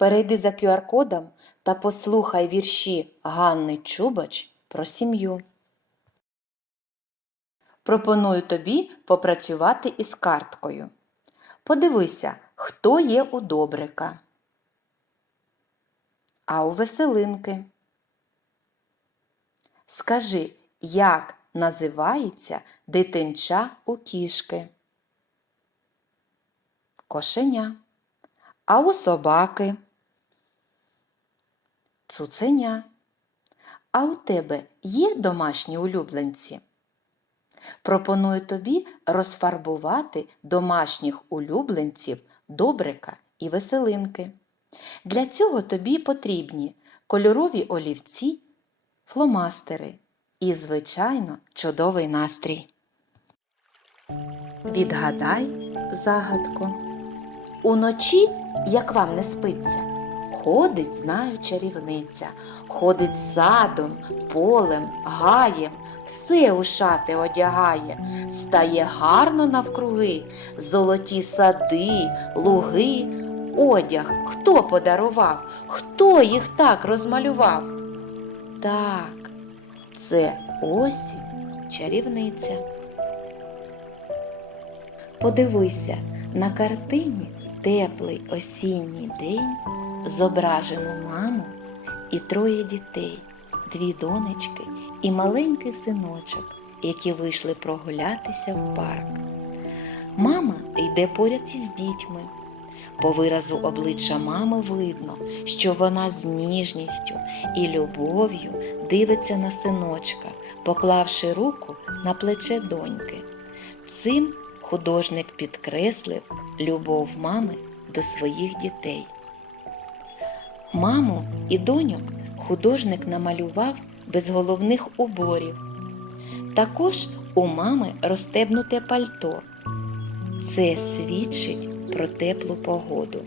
Перейди за QR-кодом та послухай вірші Ганни Чубач про сім'ю. Пропоную тобі попрацювати із карткою. Подивися, хто є у Добрика, а у Веселинки. Скажи, як називається дитинча у кішки? Кошеня. А у собаки? Цуценя. А у тебе є домашні улюбленці? Пропоную тобі розфарбувати домашніх улюбленців Добрика і Веселинки. Для цього тобі потрібні кольорові олівці, фломастери і, звичайно, чудовий настрій. Відгадай загадку. Уночі, як вам не спиться, ходить, знаю, чарівниця, ходить садом, полем, гаєм, все у шати одягає, стає гарно навкруги, золоті сади, луги, одяг хто подарував, хто їх так розмалював? Так, це осінь чарівниця. Подивися, на картині теплий осінній день зображено маму і троє дітей, дві донечки і маленький синочок, які вийшли прогулятися в парк. Мама йде поряд із дітьми. По виразу обличчя мами видно, що вона з ніжністю і любов'ю дивиться на синочка, поклавши руку на плече доньки. Цим художник підкреслив любов мами до своїх дітей. Маму і доньок художник намалював без головних уборів. Також у мами розстебнуте пальто. Це свідчить про теплу погоду.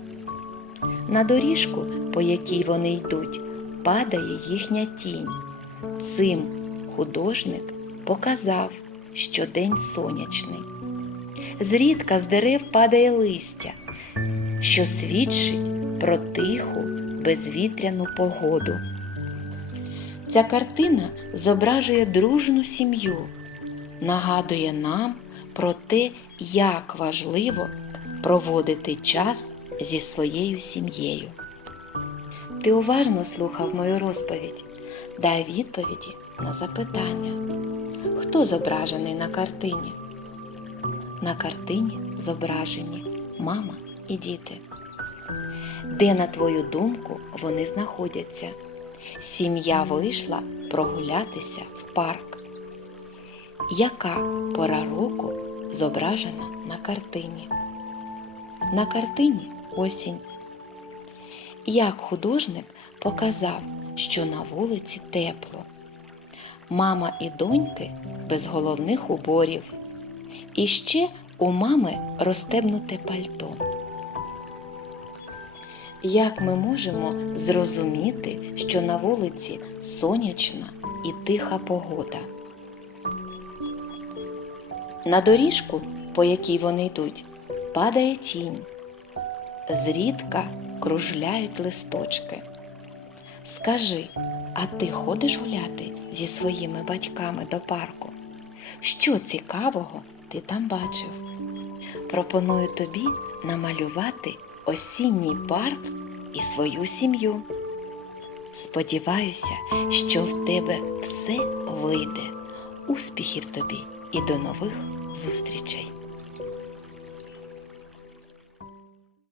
На доріжку, по якій вони йдуть, падає їхня тінь. Цим художник показав, що день сонячний. Зрідка з дерев падає листя, що свідчить про тиху, безвітряну погоду. Ця картина зображує дружну сім'ю, нагадує нам про те, як важливо проводити час зі своєю сім'єю. Ти уважно слухав мою розповідь. Дай відповіді на запитання. Хто зображений на картині? На картині зображені мама і діти. Де, на твою думку, вони знаходяться? Сім'я вийшла прогулятися в парк. Яка пора року зображена на картині? На картині осінь. Як художник показав, що на вулиці тепло. Мама і доньки без головних уборів. І ще у мами розстебнуте пальто. Як ми можемо зрозуміти, що на вулиці сонячна і тиха погода? На доріжку, по якій вони йдуть, падає тінь. Зрідка кружляють листочки. Скажи, а ти ходиш гуляти зі своїми батьками до парку? Що цікавого ти там бачив? Пропоную тобі намалювати осінній парк і свою сім'ю. Сподіваюся, що в тебе все вийде. Успіхів тобі і до нових зустрічей!